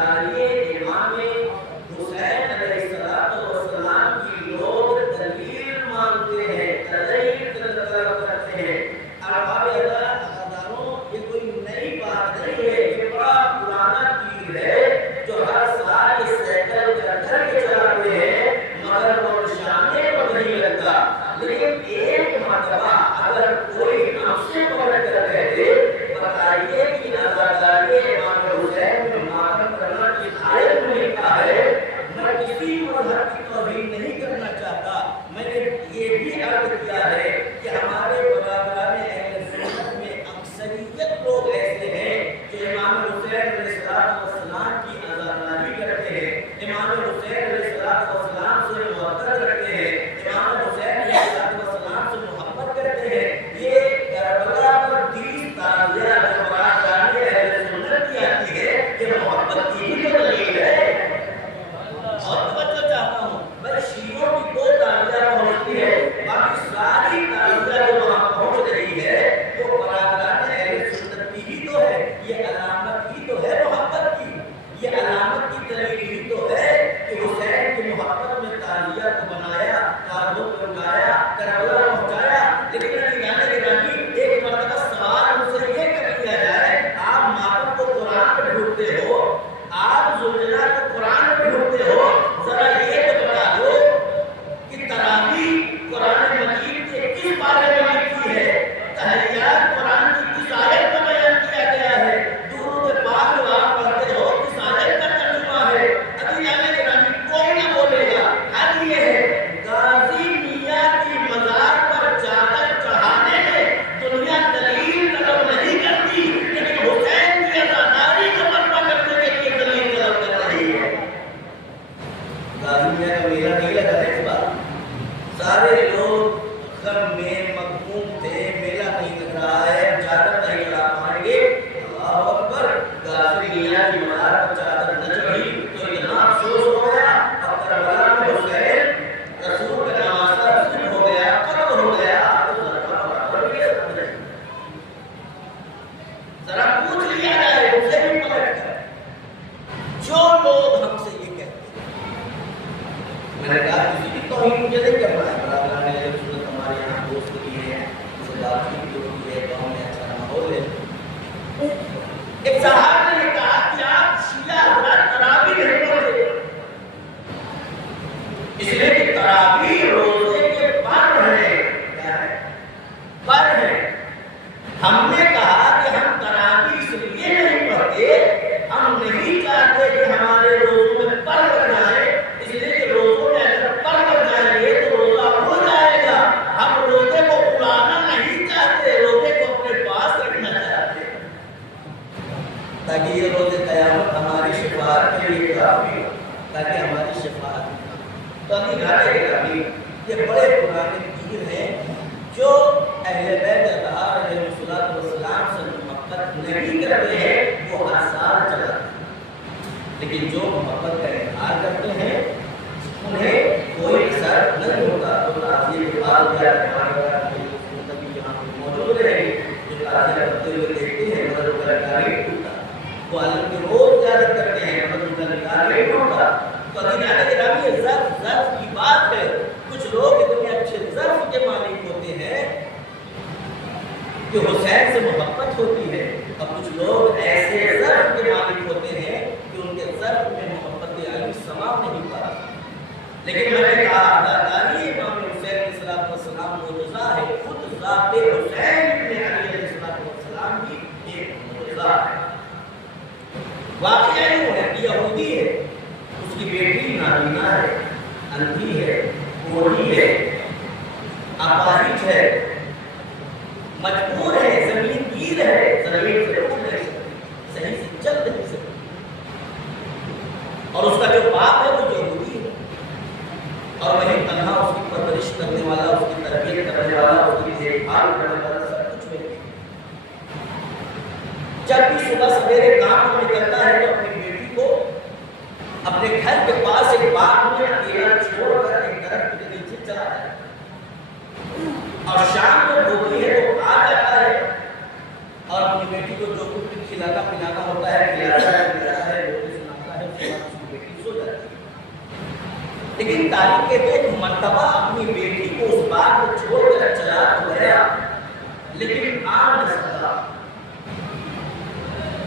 یہ امام حسین علیہ السلام کی لوگ دلیل مانتے ہیں، دلیل طلب کرتے ہیں۔ ارباب عزاداروں، یہ کوئی نئی بات نہیں ہے، یہ بڑا پرانا تیر ہے جو ہر سال اس سائیکل کر کے چلاتے ہیں، مگر وہ نشانے پر نہیں لگتا۔ لیکن ایک مرتبہ اگر کوئی ہم سے پکڑ کر کہتے بتائیے کہ عزاداری امام حسین میں ماتم کرنا کس آیت میں لکھا ہے، میں کسی مذہب کی توہین نہیں کرنا چاہتا، میں نے یہ بھی عرض کیا ہے کہ ہمارے برادران اہل سنت میں اکثریت لوگ ایسے ہیں جو امام حسین علیہ السلام کی عزاداری کرتے ہیں، امام حسین علیہ السلام سے محبت رکھتے ہیں، امام حسین علیہ السلام سے محبت کرتے ہیں۔ یہ کربلا پر 30 تعزیہ جو برادران اہل سنت کی آتی ہے، یہ محبت کی بھی دلیل ہے۔ اور توجہ چاہتا ہوں، میں شیعوں کی 2 تعزیہ پہنچتی ہے، باقی ساری تعزیہ جو وہاں پہنچ رہی ہے وہ برادران اہل سنت کی ہی تو ہے۔ یہ علامت ہی تو ہے محبت کی، یہ علامت کی دلیل ہی تو ہے کہ حسین کی محبت میں تعزیہ کو بنایا، تابوت کو لگایا، کربلا پہنچایا۔ لیکن ایک مرتبہ سوال مجھ سے یہ کر دیا جائے، آپ ماتم کو قرآن میں ڈھونڈتے ہو، آپ زلزلہ کو قرآن میں ڈھونڈتے ہو، ذرا یہ تو بتا دو کہ تراویح قرآن مجید کے کس بارے میں لکھی ہے، تحریات قرآن کی کس آیت میں بیان کیا گیا ہے، درود پاک جو آپ پڑھتے ہو کس آیت کا ترجمہ ہے۔ کوئی نہ بولے گا، حل یہ ہے غازی میاں کی مزار پر چادر چڑھانے میں دنیا دلیل طلب نہیں کرتی، لیکن حسین کی عزاداری کو برپا کرنے کے لیے دلیل طلب کر رہی ہے۔ غازی میاں کا میلہ نہیں لگا ہے اس بار، سارے لوگ غم میں مغموم تھے، میلہ نہیں لگ رہا ہے، چادر نہیں چڑھا پائیں گے۔ اللہ اکبر، غازی میاں کی مزار پر چادر نہ چڑھی تو اتنا افسوس ہو گیا۔ اب کربلا میں حسین رسول کا نواسہ رسول ہو گیا، قتل ہو گیا، ذرا پوچھ لیا جائے اسے بھی پلٹ کر جو لوگ ہم سے یہ کہتے ہیں۔ میں نے کہا کسی کی توہین مجھے نہیں کرنا ہے، برادران اہل سنت ہمارے یہاں دوست بھی ہیں، اسے بات چیت بھی ہوتی ہے، گاؤں میں اچھا ماحول ہے۔ ایک صاحب نے کہا کہ آپ شیعہ حضرات تراویح نہیں پڑھتے، اس لیے کہ تراویح روزے کے فرض ہیں۔ کیا ہے؟ فرض ہیں۔ ہم نے کہا کہ ہم تراویح اس لیے نہیں پڑھتے، ہم نہیں چاہتے کہ ہمارے روزوں میں پر لگ جائے، اس لیے کہ روزوں میں اگر پر لگ جائیں گے تو روزہ ہو جائے گا۔ ہم روزے کو اڑانا نہیں چاہتے، روزے کو اپنے پاس رکھنا چاہتے ہیں تاکہ یہ روز قیامت ہماری شفاعت کے لیے کافی ہو، تاکہ ہماری شفاعت ہو۔ تو یہ بڑے پرانے پیر ہیں جو اہل بیت اطہار علیہ السلام سے محبت نہیں کرتے ہیں، وہ ہر سال چلاتے ہیں، لیکن جو محبت کا اظہار کرتے ہیں انہیں کوئی اثر نہیں ہوتا۔ تو تعزیے کے بعد کیا یہاں موجود رہے، جو تعزیہ کرتے ہوئے دیکھتے ہیں مگر ان کا نکاح نہیں ٹوٹتا، وہ عالم کی روز زیارت کرتے ہیں مگر ان کا نکاح نہیں ٹوٹتا۔ تو یہ ظرف کی بات ہے، کچھ لوگ اتنے اچھے ظرف کے مالک ہوتے ہیں کہ حسین سے محبت ہوتی ہے، اور کچھ لوگ ایسے ظرف کے مالک ہوتے ہیں کہ ان کے ظرف میں محبت علی سما نہیں پاتی۔ لیکن میں نے کہا عزاداری امام حسین علیہ السلام معجزہ ہے، خود ذات حسین ابن علی علیہ السلام کی ایک معجزہ ہے۔ واقعہ یوں ہے کہ یہودی ہے، اس کی بیٹی نابینا ہے، اندھی ہے، کوڑھی ہے، اپاہج ہے، مجبور ہے، زمین گیر ہے، زمین سے اٹھ نہیں سکتی، صحیح سے چل نہیں سکتی، اور اس کا جو باپ ہے وہ یہودی ہے، اور وہیں تنہا اس کی پرورش کرنے والا، اس کی تربیت کرنے والا، اس کی دیکھ بھال کرنے والا سب کچھ ہے۔ جب بھی صبح سویرے کام کو نکلتا ہے تو اپنی بیٹی کو اپنے گھر کے پاس ایک باغ میں اکیلا چھوڑ کر ایک درخت کے نیچے چلا جاتا ہے، اور شام کو بھوکی ہے وہ آ جاتا ہے اور اپنی بیٹی کو جو کچھ کھلانا پلانا ہوتا ہے کھلاتا ہے، روٹی سناتا ہے، لیکن طارق کہتے ایک مرتبہ اپنی بیٹی کو اس بات کو چھوڑ کر چلا تو گیا، لیکن آ نہ سکا۔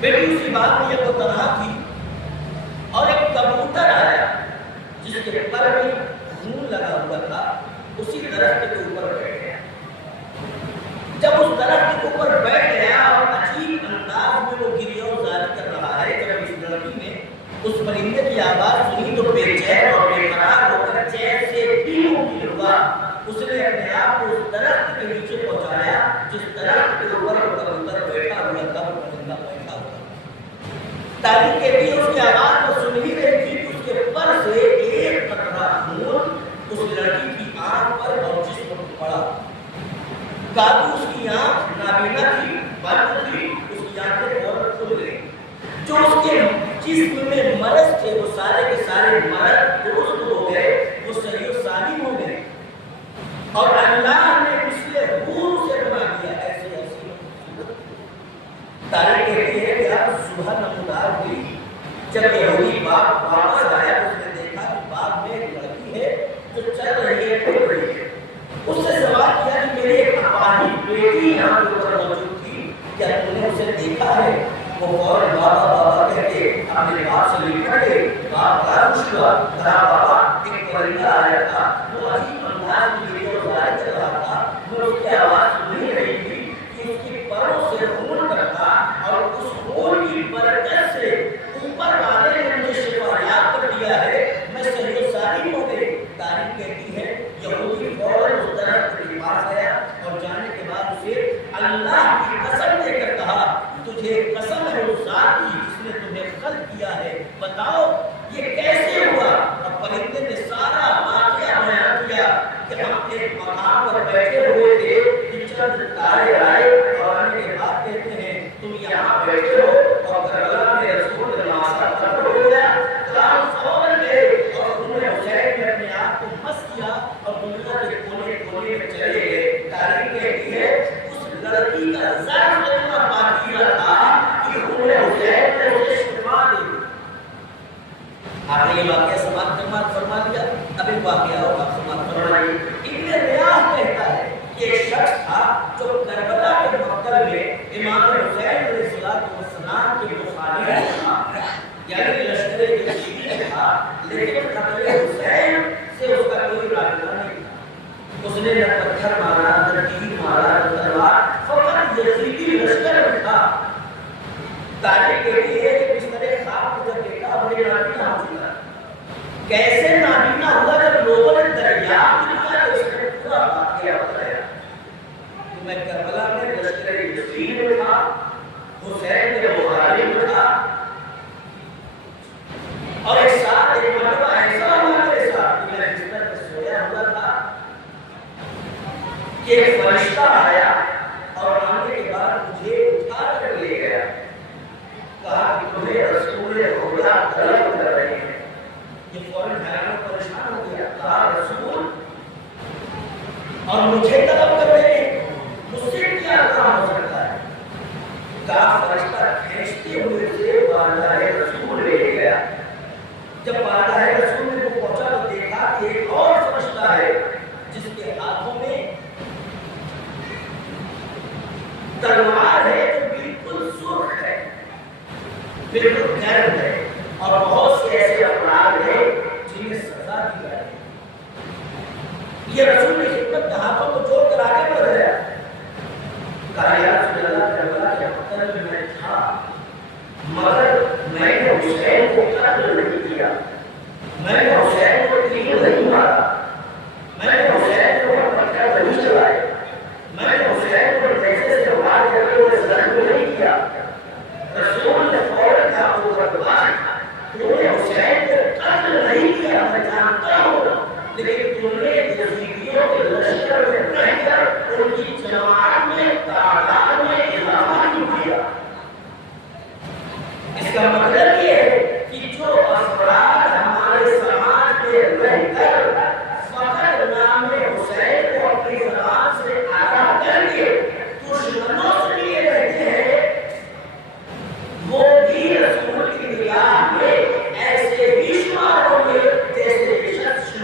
بیٹی اسی بات میں یہ تنہا تھی اور ایک کبوتر آیا جس کے پر میں خون لگا ہوا تھا، اسی درخت کے اوپر بیٹھ گیا۔ جب اس درخت کے اوپر بیٹھ گیا اور عجیب انداز میں وہ گریہ زاری کر رہا ہے، جب اس لڑکی نے اس پرندے کی آواز سنی تو بے چین اور بے قرار ہو کر چین سے ٹیموں کی ہوا، اس نے اپنے آپ کو اس درخت کے نیچے پہنچایا جس درخت کے اوپر کبوتر بیٹھا ہوا تھا، وہ پرندہ بیٹھا ہوا۔ طارق کہتی ہے اس کی آواز کو سن ہی رہی تھی کہ اس کے پر سے ایک قطرہ خون اس لڑکی کی آنکھ پر اور جسم پر پڑا۔ کاتو اس کی آنکھ نابینا تھی، بند تھی، اس کی آنکھیں فوراً کھل گئی۔ جو اس کے جسم میں مرض تھے وہ سارے کے سارے مرض درست ہو گئے، وہ صحیح و سالم ہو گئے، اور اللہ نے مثل حور سے بنا دیا۔ ایسے طارق کہتے ہیں کہ اب صبح نمودار ہوئی، جب یہودی باپ واپس آیا اس نے دیکھا کہ باغ میں ایک لڑکی ہے جو چل رہی ہے، پھر رہی ہے۔ اس سے سوال کیا کہ میری ایک اپاہج بیٹی یہاں کے اوپر موجود تھی، کیا تم نے اسے دیکھا ہے؟ وہ فوراً بابا بابا کہہ کے اپنے باپ سے لکھ کر کے باپ کا خوش ہوا، کہا بابا ایک پرندہ آیا تھا، وہ عجیب انداز میں گریہ زاری کر رہا تھا، میں اس کی آواز سن ہی رہی تھی کہ اس کے پروں سے خون کرتا اور اس خون کی برکت سے اوپر والے نے مجھے شفا یاب کر دیا ہے، میں صحیح و سالم ہو گئی۔ طارق کہتی ہے یہودی فوراً اس درخت کے پاس گیا اور جانے کے بعد اسے اللہ کی قسم دے کر کہا تجھے قسم ہے اس ذات کی جس نے تمہیں خلق کیا ہے، بتاؤ یہ کیسے ہوا؟ اور پرندے نے سارا واقعہ بیان کیا کہ ہم ایک مقام پر بیٹھے ہوئے تھے کہ چند تارے آئے اور آنے کے بعد کہتے ہیں تم یہاں بیٹھے ہو اور کربلا میں رسول اللہ صلی اللہ علیہ وسلم کلام فوراً گئے اور انہوں نے حسین میں اپنے آپ کو مس کیا اور دنیا کے کونے کونے میں چلے گئے۔ تاریخ کہتی ہے اس لڑکی کا ظرف اتنا باقی تھا کہ انہوں نے حسین نے اسے شفا دی۔ آپ نے یہ واقعہ سماعت فرما دیا، اب ایک واقعہ ہوگا سماعت فرمائیے۔ ابن ریاح کہتا ہے کہ ایک شخص تھا جو کربلا کے مقتل میں امام حسین علیہ السلام کے مخالف تھا، یعنی لشکر یزیدی تھا، لیکن قتل حسین سے اس کا کوئی رابطہ نہیں تھا۔ اس نے نہ پتھر مارا، نہ تیر مارا، نہ تلوار، فقط یزیدی لشکر میں تھا۔ تاریخ کہتی ہے کہ اس طرح خواب کو جب دیکھا بڑے نابینا ہو چکا۔ کیسے نابینا ہوا جب لوگوں نے دریافت کیا تو اس نے پورا واقعہ بتایا کہ میں کربلا میں لشکر یزید میں تھا، حسین کے مخالف میں تھا، اور ایک ساتھ ایک مرتبہ ایسا ہوا میرے ساتھ کہ میں بستر پر سویا ہوا تھا کہ ایک فرشتہ آیا اور آنے کے بعد مجھے اٹھا کر لے گیا، کہا کہ تمہیں رسول خدا طلب کر رہے ہیں۔ یہ فوراً حیران و پریشان ہو گیا، کہا رسول اور مجھے طلب کر رہے ہیں، مجھ سے کیا کام ہو سکتا ہے؟ کہا فرشتہ کھینچتے ہوئے سے بارگاہ رسول لے گیا۔ جب بارگاہ رسول میں وہ پہنچا تو دیکھا کہ ایک اور فرشتہ ہے جس کے ہاتھوں میں تلوار ہے جو بالکل سرخ ہے، بالکل گرم ہے، اور بہت سے ایسے افراد ہیں جنہیں سزا دی جائے۔ یہ رسول کی خدمت کے ہاتھوں کو جوڑ کر آگے بڑھ گیا، کہا یا رسول اللہ کربلا کے مقتل میں میں تھا، مگر میں نے حسین کو قتل نہیں کیا، میں نے حسین کو تیر نہیں مارا، میں نے حسین کو پتھر نہیں چلائے، میں نے حسین کو نیزے سے وار کر کے اسے زخم نہیں کیا۔ رسول نے فوراً کہا وہ بدبخت، تو نے حسین کو قتل نہیں کیا، میں جانتا ہوں، لیکن تم نے یزیدیوں کے لشکر میں رہ کر ان کی جماعت میں تعداد میں اضافہ نہیں کیا۔ اس کا مطلب یہ ہے کہ جو افراد ہمارے سماج میں رہ کر فقط نام حسین کو اپنی زبان سے ادا کر کے دشمنوں سے لیے رہتے ہیں، وہ بھی رسول کی نگاہ میں ایسے ہی شمار ہوں گے جیسے شخص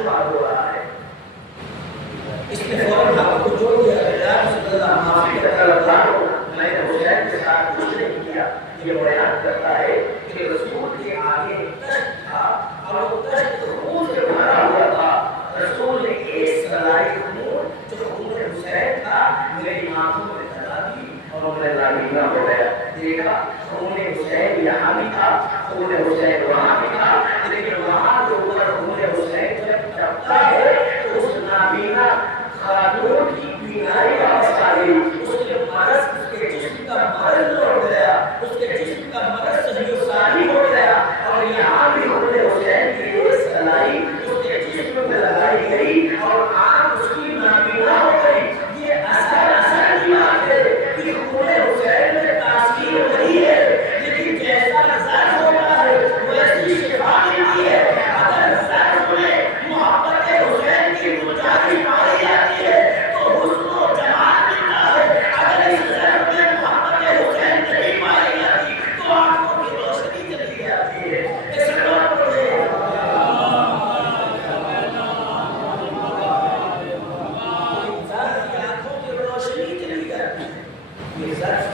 وہاں بھی تھا، لیکن وہاں کے اوپر عمر حسین جب ٹپتا ہے تو اس نابینا خاتون کی بینائی واپس آ گئی، اس کے مرض، اس کے جسم کا مرض لوٹ گیا، اس کے جسم کا مرض صحیح و ساری ہو گیا، اور یہاں بھی عمر حسین کی یہ سلائی اس کے جسم میں لگائی گئی اور آنکھ اس کی نابینا ہو گئی۔ یہ اثر کی بات ہے کہ عمر حسین میں تاثیر وہی ہے، لیکن جیسا زرد ہوتا ہے ویسی شفا ملتی ہے۔ اگر زرد میں محبت حسین کی گنجائش پائی جاتی ہے تو حسن و جمال ملتا ہے، اگر اس زرد میں محبت حسین نہیں پائی جاتی تو آنکھوں کی روشنی چلی جاتی ہے۔ اس بات کو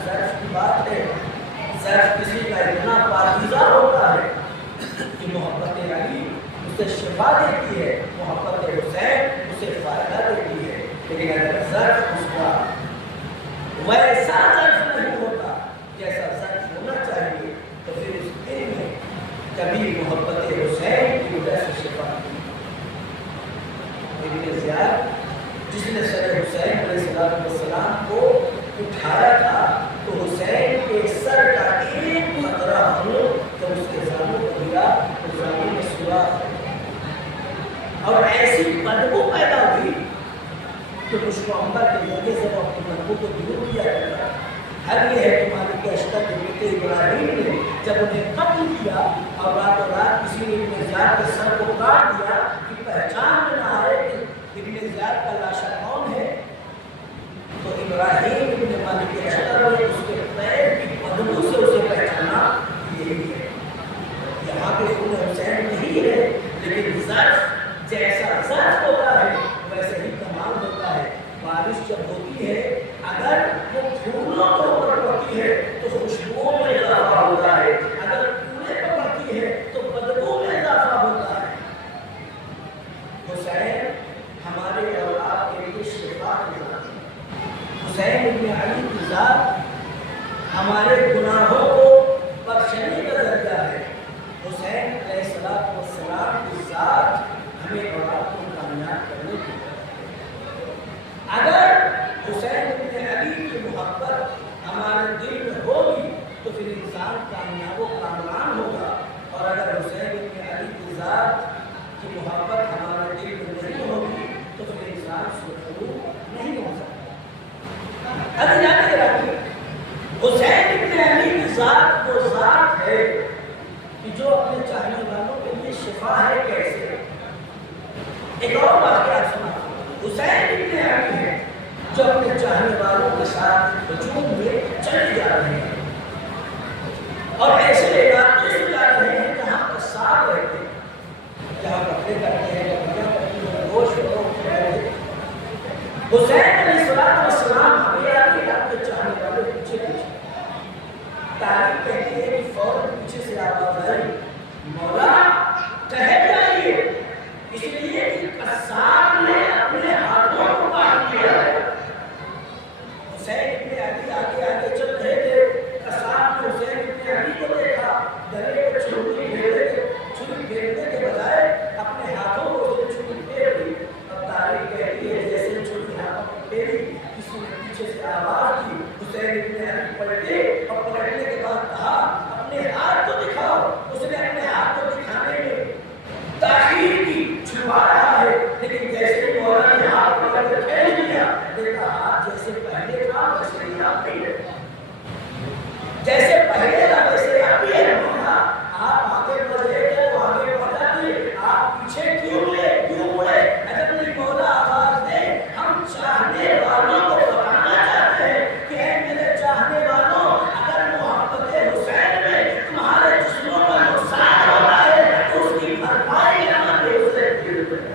ظرف کی بات ہے، ظرف کسی کا اتنا پاکیزہ ہوتا ہے کہ محبت علی اسے شفا دیتی ہے، محبت حسین اسے فائدہ دیتی ہے، لیکن اگر ظرف اس کا ویسا ظرف نہیں ہوتا جیسا ظرف ہونا چاہیے تو پھر اس دل میں کبھی محبت حسین کی وجہ سے شفا نہیں۔ ابن زیاد جس نے سر حسین علیہ السلام کو اٹھایا تھا تو حسین کے سر کا ایک قطرہ خون جب اس کے زانوں پر گرا تو زانوں میں سوراخ اور ایسی بدبو پیدا ہوئی کہ مشکمبر کے ذریعے سے وہ اپنی بدبو کو دور کیا کرتا۔ حل یہ ہے کہ مالک اشتر کے بیٹے ابراہیم نے جب انہیں قتل کیا اور راتوں رات کسی نے ابن زیاد کے سر کو کاٹ دیا کہ پہچان میں نہ آئے کہ ابن زیاد کا لاشا کون ہے، تو ابراہیم ابن مالک اشتر نے اس کے پیر کی بدبو سے اسے پہچانا، یہی ہے۔ یہاں پہ خون حسین نہیں ہے، لیکن ظرف جیسا ظرف ہوتا ہے ویسے ہی کمال ہوتا ہے۔ بارش جب ہوتی ہے اگر وہ پھولوں کے اوپر پڑتی ہے تو خوشبو میں اضافہ ہوتا ہے، اگر کوڑے پر پڑتی ہے تو بدبو میں اضافہ ہوتا ہے۔ حسین ہمارے اولاد کے لیے شفا کی ذات ہے۔ حسین ابن علی کی ذات ہمارے گناہوں کو بخشنے کا ذریعہ ہے۔ حسین علیہ السلام کی ذات ہمیں اولاد کو کامیاب کرنے کی۔ اگر حسین ابن علی کی محبت ہمارے دل میں ہوگی تو پھر انسان کامیاب و کامران ہوگا، اور اگر حسین ابن علی کی ذات کی محبت ہمارے دل میں نہیں ہوگی تو پھر انسان سرخرو نہیں ہو سکتا۔ اب یاد رکھیے حسین ابن علی کی ذات وہ ذات ہے کہ جو اپنے چاہنے والوں کے لیے شفا ہے۔ کیسے؟ ایک اور واقعہ سنا، حسین ابن علی ہے جو اپنے چاہنے والوں کے ساتھ ہجوم میں چلے جا رہے ہیں اور ایسے علاقے سے جا رہے ہیں جہاں قصاب رہتے ہیں، جہاں کپڑے کرتے ہیں، بکریاں کرتی ہیں، گوشت رہتے ہیں۔ حسین علیہ السلام آگے آگے اپنے چاہنے والے پیچھے پیچھے۔ تاریخ کہتی ہے کہ فوراً پیچھے سے آواز آئی، مولا ٹھہر جائیے، اس لیے کہ قصاب نے اپنے ہاتھوں کو کاٹ دیا ہے۔ حسین ابن علی آگے آگے چل رہے تھے، قصاب نے حسین ابن علی کو دیکھا، گلے پہ چھری پھیرنے کے بجائے اپنے ہاتھوں کو اسے چھری پھیر دی، اور تاریخ کہتی ہے جیسے چھری ہاتھوں کو پھیری کسی نے پیچھے سے آواز دی، حسین ابن علی پلٹے اور پلٹنے کے بعد کہا اپنے ہاتھ کو دکھاؤ۔ اس نے اپنے ہاتھ کو دکھانے میں تاخیر کی، چھپا رہا ہے، لیکن جیسے مولا نے ہاتھ پکڑ کے کھینچ لیا، دیکھا ہاتھ جیسے پہلے تھا ویسے ہی آپ نہیں ہے، جیسے پہلے تھا ویسے آپ ہی ہے۔ مولا آپ آگے بڑھ رہے تھے تو آگے بڑھ جاتے، آپ پیچھے کیوں مڑے؟ اگر نہیں مولا آواز دے، ہم چاہنے والوں کو بتانا چاہتے ہیں کہ اے میرے چاہنے والوں، اگر محبت حسین میں تمہارے جسموں کا نقصان ہوتا ہے تو اس کی بھرپائی ہمارے حسین کی ضرورت ہے۔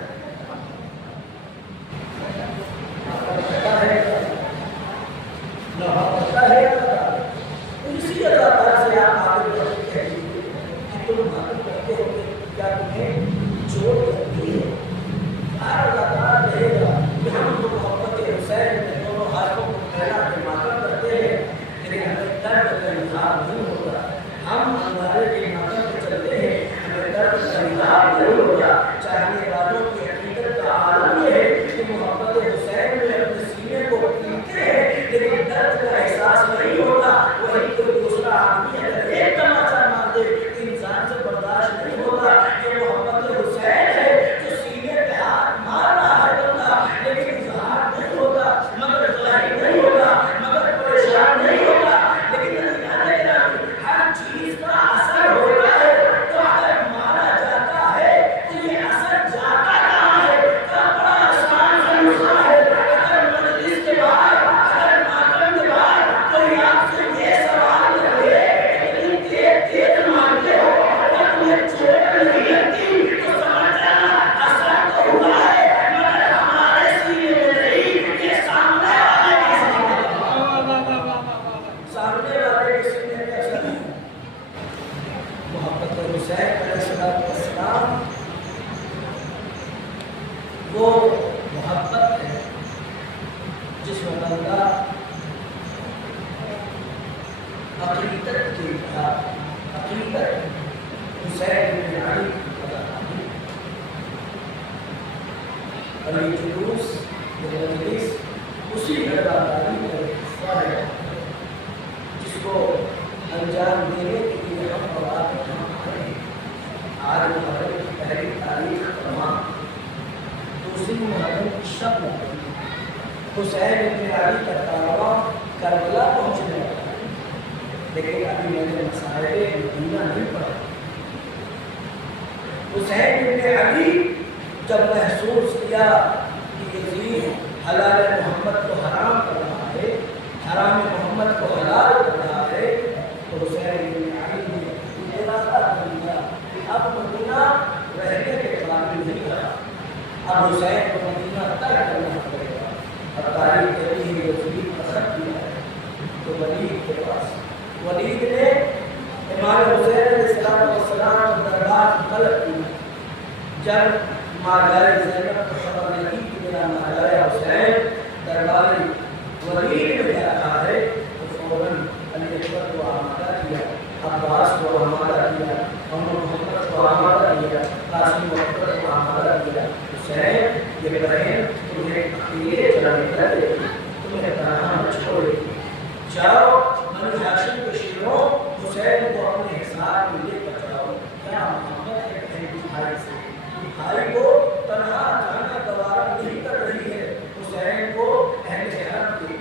اسی اداکار سے آپ آگے بڑھ کے کہہ دیجیے کہ تم معلوم کرتے ہو کہ کیا تمہیں چوٹ لگتی ہے؟ ہر اداکار کہے گا کہ ہم تو محبت حسین میں دونوں ہاتھوں کو پھیلا کے ماتم کرتے ہیں، لیکن ہمیں درد کا اظہار نہیں ہوتا، ہم ہمارے کے ماتم پہ چلتے ہیں اور یہ جلوس یہ مجلس اسی گرداری کا حصہ ہے جس کو انجام دینے کے لیے ہم اور آپ یہاں آئے ہیں۔ آج محرم کی پہلی تاریخ تمام دوسری محرم کی شب لگی حسین ابن علی کا کارواں کربلا پہنچنے لگا، لیکن ابھی میں نے مسائل مدینہ نہیں پڑھا۔ حسین ابن علی جب محسوس کیا کہ یزید حلال محمد کو حرام کر رہا ہے، حرام محمد کو حلال کر رہا ہے، تو حسین ابن علی نے ارادہ کر لیا کہ اب مدینہ رہنے کے قابل نہیں رہا، اب حسین کو مدینہ ترک کرنا پڑے گا۔ اب تاریخ کہتی ہے یزید کا خط دیا ہے تو ولید کے پاس، ولید نے امام حسین علیہ السلام دربار طلب کی۔ جب ماجرائے زینب کو خبر لگی کہ میرا ماجرائے حسین دربار ولید میں جا رہا ہے تو فوراً علی اکبر کو آمادہ کیا، عباس کو آمادہ کیا، محمد کو آمادہ کیا، قاسم اکبر کو آمادہ کیا۔ حسین یہ بہن تمہیں اکیلے چلانے کا دے گی، تمہیں تنہا نہ چھوڑے گی، جاؤ بنی ہاشم کے شیروں حسین کو اپنے حصار میں لے کر جاؤ۔ کیا محبت ہے بہن کی بھائی سے، بھائی کو تنہا جانا گوارا نہیں کر رہی ہے، حسین کو اہل حرم کی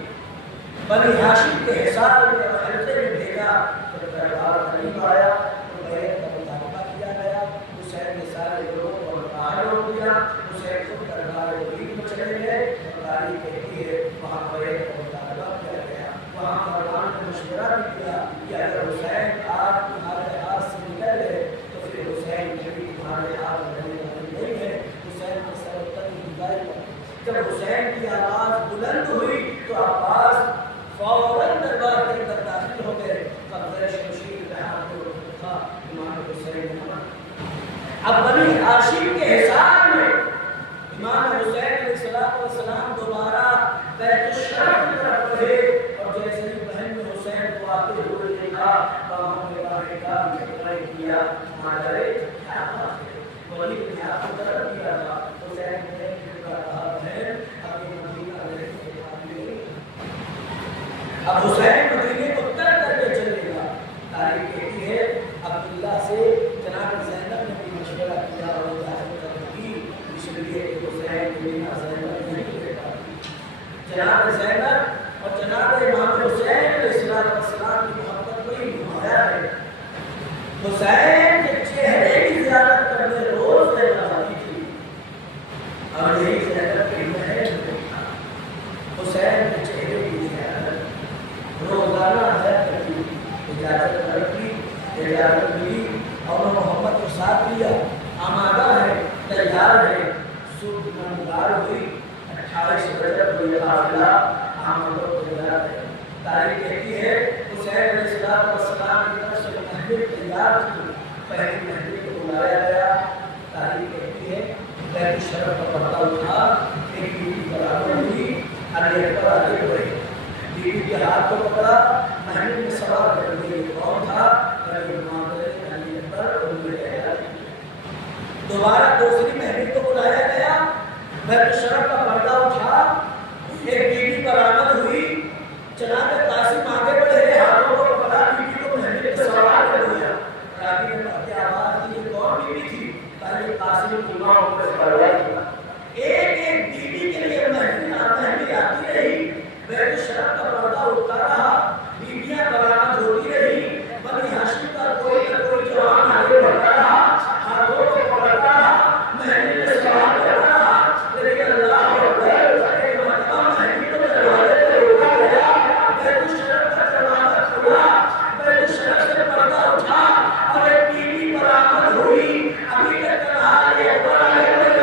بنی ہاشم کے حصار میں حلقے میں بھیجا۔ جب دربار قریب آیا تو بیعت کا مطالبہ کیا گیا، حسین نے سارے لوگوں کو باہر روک دیا، حسین خود دربار ولید میں چلے گئے۔ تاریخ کہتی ہے وہاں بیعت کا مطالبہ کیا گیا، وہاں مروان نے مشورہ بھی کیا کہ اگر حسین آج تمہارے ہاتھ سے نکل گئے تو پھر حسین کبھی تمہارے ہاتھ میں رہنے والی نہیں ہے، حسین کے سر تک ہدایت کر۔ جب حسین کی آواز بلند ہوئی تو عباس فوراً دربار کے اندر داخل ہو گئے۔ قبضہ شمشیر جہاں کو تھا امام حسین نے، اب بنی ہاشم کے حصار میں امام حسین علیہ السلام دوبارہ بیت الشرف کی طرف بڑھے، اور جیسے ہی بہن نے حسین کو آتے ہوئے دیکھا باہم کے باہر کام کیا، ماجرے کیا بات ہے، ولید نے ہاتھ کو طرف کیا تھا، حسین نے کہا بہن اب یہ مدینہ رہنے کے قابل نہیں، اب حسین مدینے کو ترک کر کے چلے گا۔ تاریخ کہتی ہے عبداللہ سے جناب زینب نے بھی مشورہ کیا اور اجازت دی، اس لیے کہ حسین مدینہ زینب نہیں لے پاتی۔ جناب زینب اور جناب امام حسین علیہ السلام کی محبت بڑی نمایاں ہے۔ حسین کے چہرے کی زیارت کرنے روز زینب آتی تھی، اور یہی زینب کی محل میں تھا۔ حسین کے چہرے کی زیارت روزانہ کرتی تھی، اجازت رکھی، اجازت ملی اور محمد کو ساتھ لیا، آمادہ ہے، تیار ہے۔ صبح نمودار ہوئی، 28 رجب کو یہ قافلہ آمد و تیار ہے۔ تاریخ کہتی ہے حسین علیہ السلام کی طرف سے محفل تیار تھی، پہلی محفل کو بلایا گیا۔ تاریخ کہتی ہے بیت الشرف کا پردہ اٹھا، ایک بیوی برابر ہوئی، علی اکبر آگے بڑھے، بیوی کے ہاتھ کو پکڑا، محفل میں سوار کر کے یہ کون تھا؟ علی اکبر اور دوبارہ دوسری محفل کو بلایا گیا، بیت الشرف کا پردہ اٹھا، ایک بیوی برآمد ہوئی، جناب قاسم آگے بڑھے، ہاتھوں کو پکڑا، بیوی کو محفل پہ سوار کر دیا۔ راوی نے پڑھ کے آواز دی یہ کون بیوی تھی؟ کہا یہ قاسم امام پر پرواز کیا۔ ایک ایک بیوی کے لیے محفل آتی رہی، بیت الشرف کا پردہ اٹھتا رہا، بیویاں برآمد ہوتی رہی، بنی ہاشم کا کوئی نہ کوئی جوان آگے بڑھتا رہا، ہاتھوں کو پکڑتا رہا، محفل میں سوار کرتا رہا، لیکن اللہ ایک مرتبہ محفل کو دروازے پہ روکا گیا، بیت الشرف کا دروازہ کھلا، بیت الشرف سے پردہ اٹھا اور ایک بیوی برآمد ہوئی، ابھی تک تنہا علی اکبر آگے بڑھے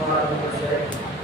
وعلیکم السلام.